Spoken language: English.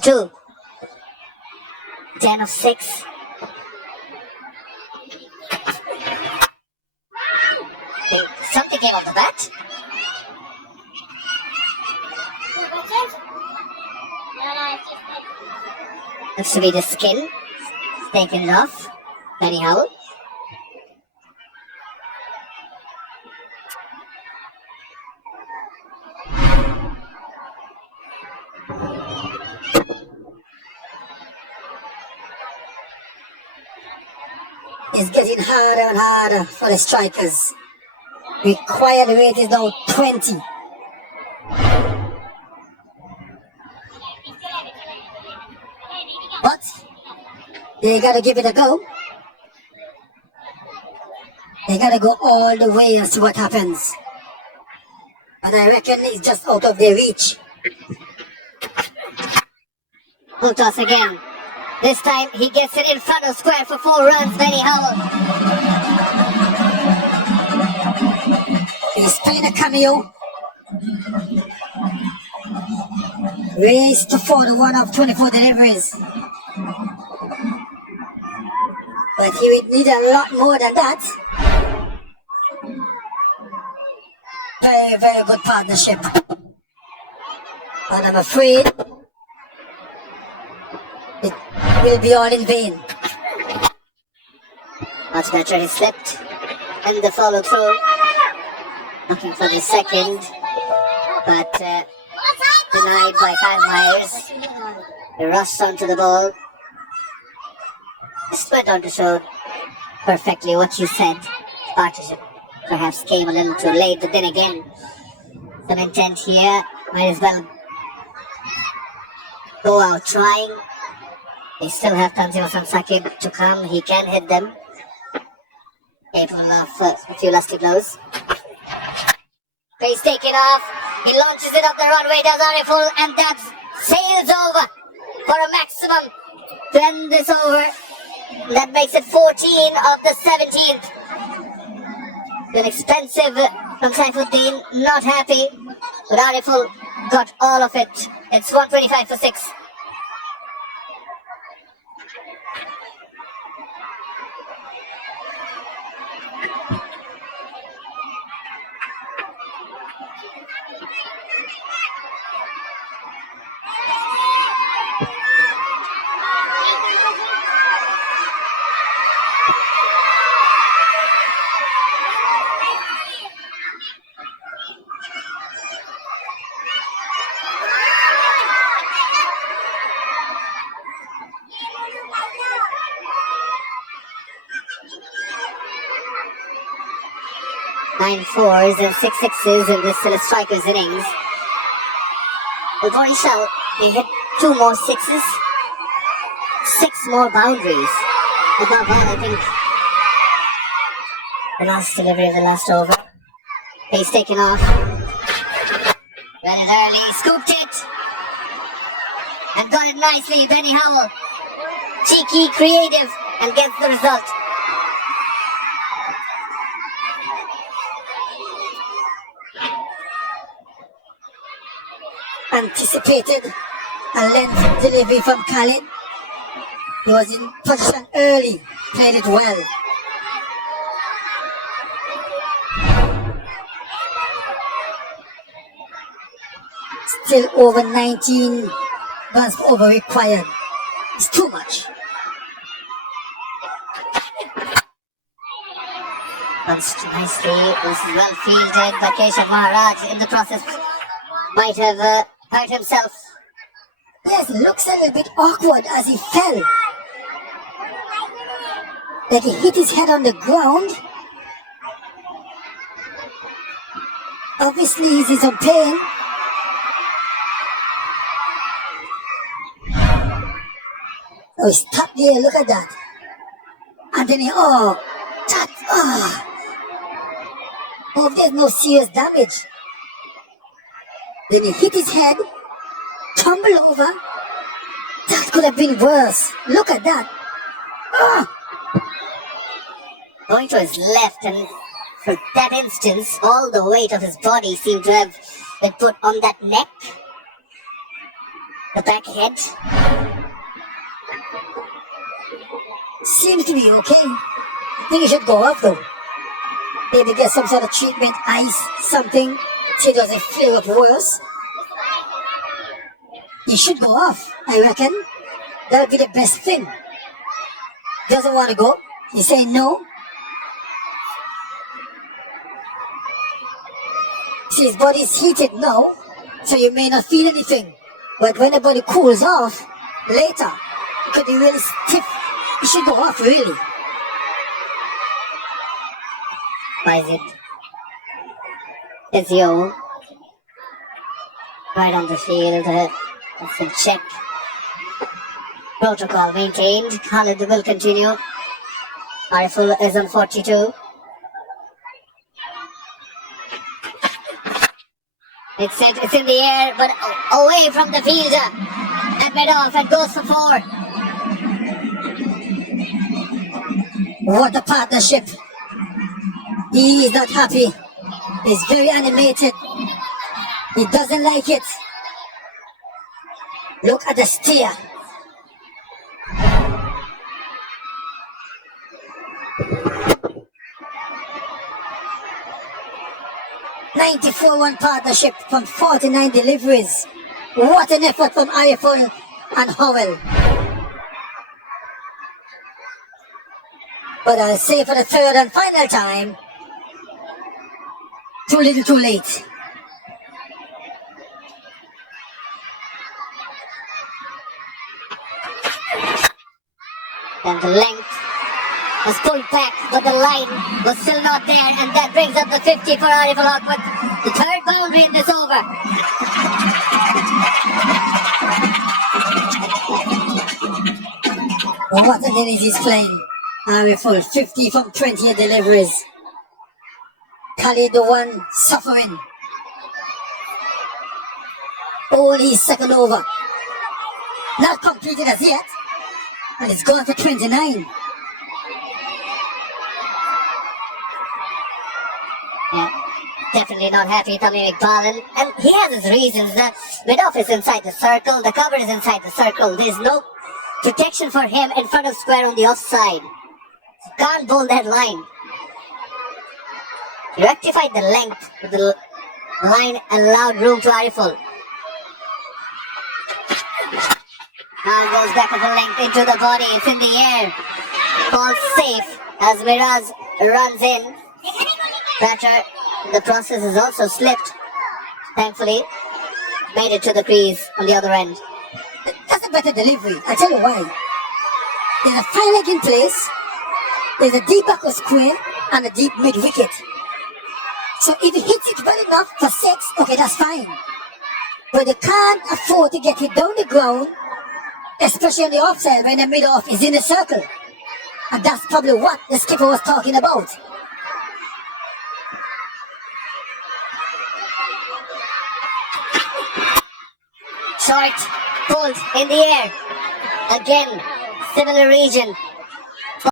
2. 10 of 6. Something came off the bat. Looks to be the skin. Taken it off. Anyhow. It's getting harder and harder for the strikers. Required rate is now 20. But they gotta give it a go. They gotta go all the way and see what happens. And I reckon it's just out of their reach. Full toss again. This time he gets it in front of square for 4 runs. Benny Howell. He's playing a cameo. Race to 41 of 24 deliveries. But he would need a lot more than that. Very, very good partnership. But I'm afraid it will be all in vain. Much better, he slipped. And the follow through. Looking for the second. But denied by Kyle Myers. He rushed onto the ball. Just went on to show perfectly what you said. Partnership perhaps came a little too late, but then again, some intent here. Might as well go out trying. They still have Tanzima Sakib to come. He can hit them. Capable of a few lusty blows. Pace taken off. He launches it up the runway, does Ariful, and that sails over for a maximum. To end this over. That makes it 14 of the 17th. Been expensive from Saifuddin, not happy. But Ariful got all of it. It's 125 for 6. Nine fours and 6 sixes in this striker's innings. With Orishal, he hit 2 more 6s, 6 more boundaries. Above all, I think the last delivery of the last over. Pace taken off. Ran it early, scooped it, and got it nicely. Benny Howell, cheeky, creative, and gets the result. Anticipated a length delivery from Khalid. He was in position early, played it well. Still over 19 runs per over required. It's too much. Punched nicely. This is well fielded by Keshav Maharaj. In the process, might have hurt himself. Yes, looks a little bit awkward as he fell. Like he hit his head on the ground. Obviously he's in some pain. Oh, he stopped there, look at that. And then he, hope there's no serious damage. Then he hit his head, tumbled over. That could have been worse. Look at that. Going to his left, and for that instance, all the weight of his body seemed to have been put on that neck. The back head. Seems to be okay. I think he should go off though. Maybe get some sort of treatment, ice, something. So it doesn't flare up worse. He should go off, I reckon. That would be the best thing. Doesn't want to go. He's saying no. See, his body's heated now, so you may not feel anything. But when the body cools off, later, it could be really stiff. He should go off, really. Why is it? It's you. Right on the field. That's in check. Protocol maintained. Khalid will continue. Rifle is on 42. It's in the air, but away from the fielder. And made off and goes for 4. What a partnership. He is not happy. He's very animated. He doesn't like it. Look at the steer. (94-1) partnership from 49 deliveries. What an effort from Ariful and Howell. But I'll say for the third and final time, too little too late. And the length was pulled back, but the line was still not there, and that brings up the 50 for Ariful Ahmed. The third boundary in this over. What a innings he's playing. Ariful 50 from 28 deliveries. Khalid the one suffering. Only second over. Not completed as yet. And it's gone for 29. Yeah, definitely not happy, Tamim Iqbal, and he has his reasons. The mid-off is inside the circle, the cover is inside the circle. There's no protection for him in front of square on the offside. Can't bowl that line. He rectified the length, but the line allowed room to Ariful. Now goes back of the length into the body. It's in the air. Ball safe as Miraz runs in. Batter, the process has also slipped. Thankfully, made it to the crease on the other end. That's a better delivery. I'll tell you why. There's a fine leg in place. There's a deep back of square and a deep mid wicket. So if he hits it well enough for 6, okay, that's fine. But they can't afford to get it down the ground, especially on the offside when the mid-off is in the circle. And that's probably what the skipper was talking about. Short, pulled in the air. Again, similar region.